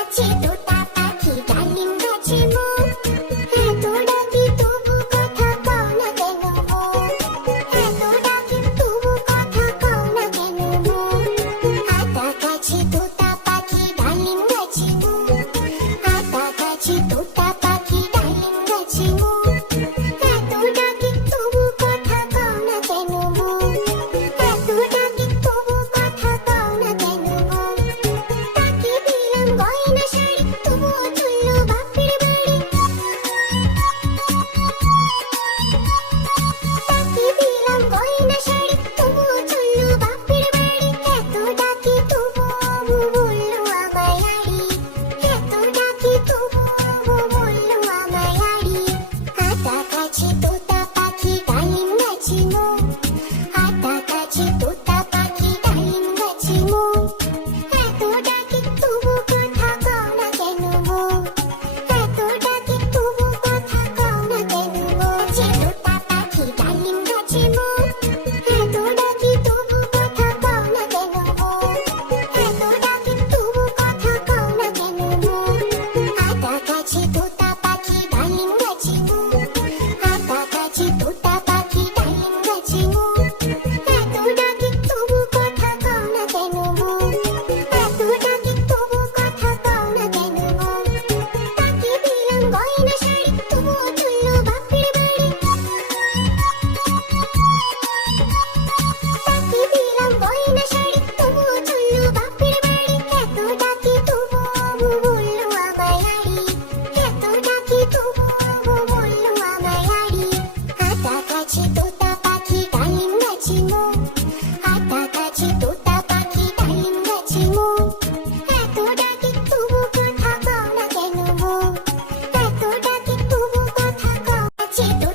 আছি chiquito.